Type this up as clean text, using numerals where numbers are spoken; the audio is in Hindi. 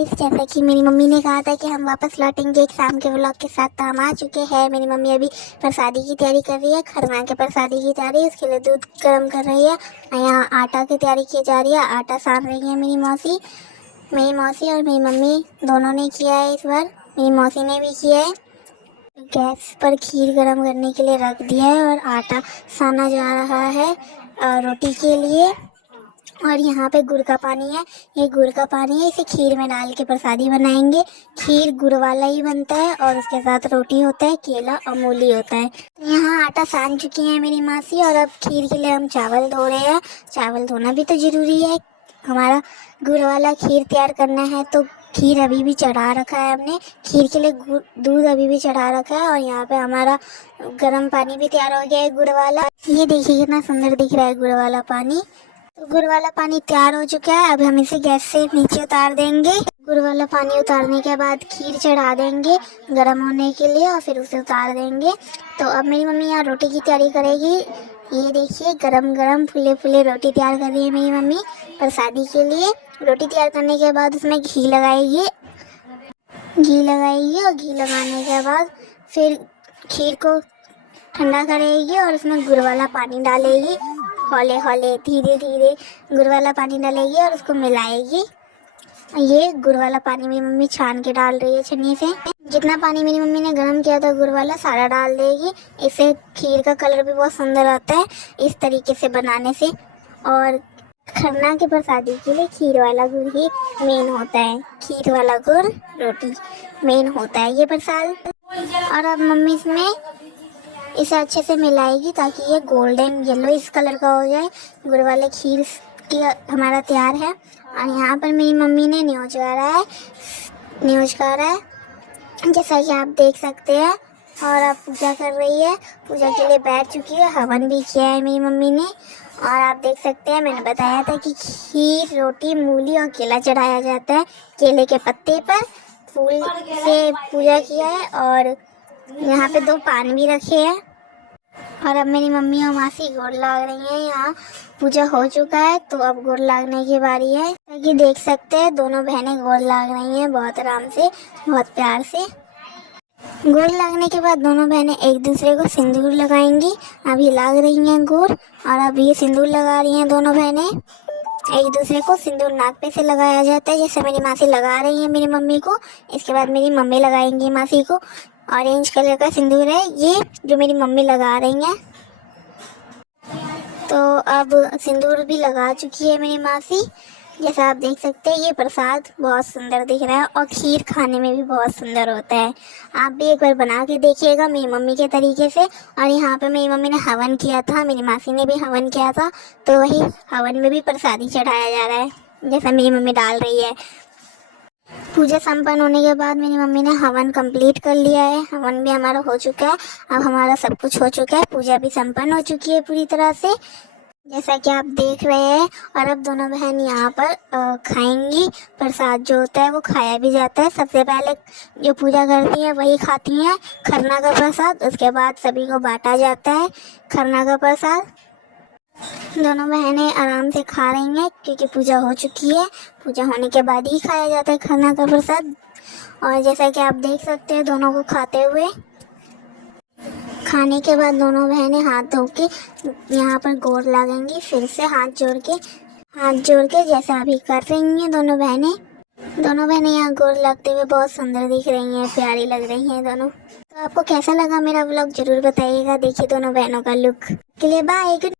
गाइस, जैसा कि मेरी मम्मी ने कहा था कि हम वापस लौटेंगे एक शाम के व्लॉग के साथ, तो हम आ चुके हैं। मेरी मम्मी अभी प्रसादी की तैयारी कर रही है, खरना के प्रसादी की तैयारी। उसके लिए दूध गर्म कर रही है और यहाँ आटा की तैयारी की जा रही है। आटा सान रही है मेरी मौसी और मेरी मम्मी दोनों ने किया है इस बार। मेरी मौसी ने भी किया है। गैस पर खीर गर्म करने के लिए रख दिया है और आटा साना जा रहा है रोटी के लिए। और यहाँ पे गुड़ का पानी है, ये गुड़ का पानी है, इसे खीर में डाल के प्रसादी बनाएंगे। खीर गुड़ वाला ही बनता है और उसके साथ रोटी होता है, केला और मूली होता है। यहाँ आटा सान चुकी है मेरी मासी और अब खीर के लिए हम चावल धो रहे हैं। चावल धोना भी तो ज़रूरी है, हमारा गुड़ वाला खीर तैयार करना है। तो खीर अभी भी चढ़ा रखा है हमने, खीर के लिए दूध अभी भी चढ़ा रखा है। और यहाँ पे हमारा गर्म पानी भी तैयार हो गया है गुड़ वाला। ये देखिए कितना सुंदर दिख रहा है गुड़ वाला पानी। तो गुड़ वाला पानी तैयार हो चुका है, अब हम इसे गैस से नीचे उतार देंगे। गुड़ वाला पानी उतारने के बाद खीर चढ़ा देंगे गर्म होने के लिए और फिर उसे उतार देंगे। तो अब मेरी मम्मी यहाँ रोटी की तैयारी करेगी। ये देखिए गरम गरम फुले फुले रोटी तैयार कर रही है मेरी मम्मी प्रसादी के लिए। रोटी तैयार करने के बाद उसमें घी लगाएगी और घी लगाने के बाद फिर खीर को ठंडा करेगी और उसमें गुड़ वाला पानी डालेगी। हौले हौले धीरे धीरे गुड़ वाला पानी डालेगी और उसको मिलाएगी। ये गुड़ वाला पानी मेरी मम्मी छान के डाल रही है छन्नी से। जितना पानी मेरी मम्मी ने गर्म किया था गुड़ वाला सारा डाल देगी। इससे खीर का कलर भी बहुत सुंदर आता है इस तरीके से बनाने से। और खरना के प्रसादी के लिए खीर वाला गुड़ ही मेन होता है, खीर वाला गुड़ रोटी मेन होता है ये प्रसाद। और अब मम्मी इसमें इसे अच्छे से मिलाएगी ताकि ये गोल्डन येलो इस कलर का हो जाए। गुड़ वाले खीर की हमारा तैयार है। और यहाँ पर मेरी मम्मी ने न्योज गाड़ा है जैसा कि आप देख सकते हैं। और अब पूजा कर रही है, पूजा के लिए बैठ चुकी है। हवन भी किया है मेरी मम्मी ने। और आप देख सकते हैं मैंने बताया था कि खीर रोटी मूली और केला चढ़ाया जाता है। केले के पत्ते पर फूल से पूजा किया है और यहाँ पे 2 पान भी रखे हैं। और अब मेरी मम्मी और मासी गोड़ लाग रही हैं। यहाँ पूजा हो चुका है तो अब गोड़ लागने की बारी है। ताकि देख सकते हैं दोनों बहनें गोड़ लाग रही हैं बहुत आराम से, बहुत प्यार से। गोड़ लागने के बाद दोनों बहनें एक दूसरे को सिंदूर लगाएंगी। अभी लाग रही हैं गोड़ और अभी ये सिंदूर लगा रही हैं दोनों बहनें एक दूसरे को। सिंदूर नाक पे से लगाया जाता है जैसे मेरी मासी लगा रही है मेरी मम्मी को। इसके बाद मेरी मम्मी लगाएंगी मासी को। ऑरेंज कलर का सिंदूर है ये जो मेरी मम्मी लगा रही हैं। तो अब सिंदूर भी लगा चुकी है मेरी मासी। जैसा आप देख सकते हैं ये प्रसाद बहुत सुंदर दिख रहा है और खीर खाने में भी बहुत सुंदर होता है। आप भी एक बार बना के देखिएगा मेरी मम्मी के तरीके से। और यहाँ पे मेरी मम्मी ने हवन किया था, मेरी मासी ने भी हवन किया था। तो वही हवन में भी प्रसादी चढ़ाया जा रहा है जैसा मेरी मम्मी डाल रही है। पूजा संपन्न होने के बाद मेरी मम्मी ने हवन कंप्लीट कर लिया है। हवन भी हमारा हो चुका है, अब हमारा सब कुछ हो चुका है। पूजा भी संपन्न हो चुकी है पूरी तरह से जैसा कि आप देख रहे हैं। और अब दोनों बहन यहाँ पर खाएंगी। प्रसाद जो होता है वो खाया भी जाता है। सबसे पहले जो पूजा करती हैं वही खाती हैं खरना का प्रसाद, उसके बाद सभी को बांटा जाता है खरना का प्रसाद। दोनों बहनें आराम से खा रही हैं क्योंकि पूजा हो चुकी है। पूजा होने के बाद ही खाया जाता है खरना का प्रसाद। और जैसा कि आप देख सकते हैं दोनों को खाते हुए। खाने के बाद दोनों बहनें हाथ धो के यहाँ पर गोड़ लागेंगी फिर से हाथ जोड़ के जैसा अभी कर रही हैं दोनों बहनें यहाँ गोड़ लगते हुए बहुत सुंदर दिख रही हैं, प्यारी लग रही हैं दोनों। तो आपको कैसा लगा मेरा व्लॉग जरूर बताइएगा। देखिए दोनों बहनों का लुक के लिए बाय।